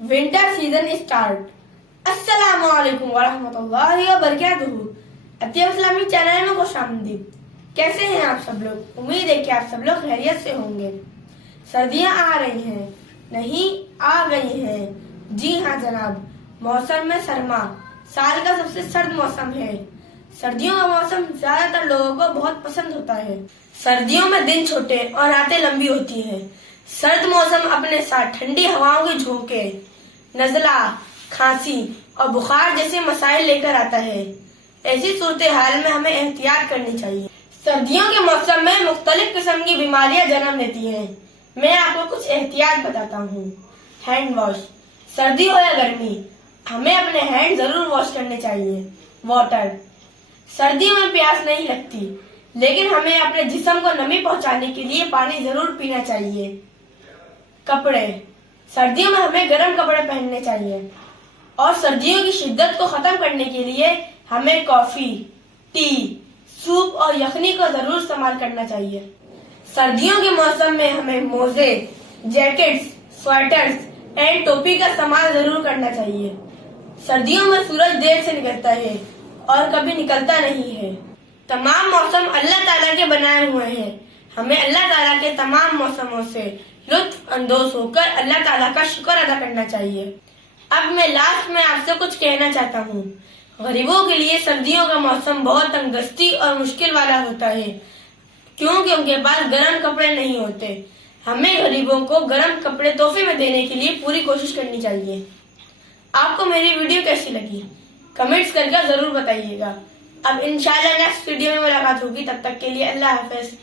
Winter season start. अस्सलामु अलैकुम वरहमतुल्लाहि वबरकातुहू। अतिया इस्लामी चैनल में खुशामदीद। कैसे हैं आप सब लोग? उम्मीद है कि आप सब लोग खैरियत से होंगे। सर्दियां आ रही हैं, नहीं आ गई हैं। जी हाँ जनाब, मौसम में सरमा साल का सबसे सर्द मौसम है। सर्दियों का मौसम ज्यादातर लोगों को बहुत पसंद होता है। सर्दियों में दिन छोटे और रातें लंबी होती हैं। सर्द मौसम अपने साथ ठंडी हवाओं के झोंके, नजला, खांसी और बुखार जैसे मसाइल लेकर आता है। ऐसी सूरत हाल में हमें एहतियात करनी चाहिए। सर्दियों के मौसम में मुख्तलिफ किस्म की बीमारियां जन्म लेती हैं। मैं आपको कुछ एहतियात बताता हूँ। Hand wash. सर्दी हो या गर्मी, हमें अपने हैंड जरूर वॉश करने चाहिए। वाटर। सर्दियों में प्यास नहीं लगती, लेकिन हमें अपने जिस्म को नमी पहुंचाने के लिए पानी जरूर पीना चाहिए। कपड़े। सर्दियों में हमें गर्म कपड़े पहनने चाहिए और सर्दियों की शिद्दत को खत्म करने के लिए हमें कॉफी, टी, सूप और यखनी को जरूर इस्तेमाल करना चाहिए। सर्दियों के मौसम में हमें मोजे, जैकेट्स, स्वेटर्स एंड टोपी का इस्तेमाल जरूर करना चाहिए। सर्दियों में सूरज देर से निकलता है और कभी निकलता नहीं है। तमाम मौसम अल्लाह ताला के बनाए हुए हैं। हमें अल्लाह ताला के तमाम मौसमों से लुत्फ अंदोज होकर अल्लाह ताला का शुक्र अदा करना चाहिए। अब मैं लास्ट में आपसे कुछ कहना चाहता हूँ। गरीबों के लिए सर्दियों का मौसम बहुत तंगदस्ती और मुश्किल वाला होता है, क्योंकि उनके पास गर्म कपड़े नहीं होते। हमें गरीबों को गर्म कपड़े तोहफे में देने के लिए पूरी कोशिश करनी चाहिए। आपको मेरी वीडियो कैसी लगी कमेंट्स करके जरूर बताइएगा। अब इंशाल्लाह नेक्स्ट वीडियो में मुलाकात होगी। तब तक के लिए अल्लाह हाफिज।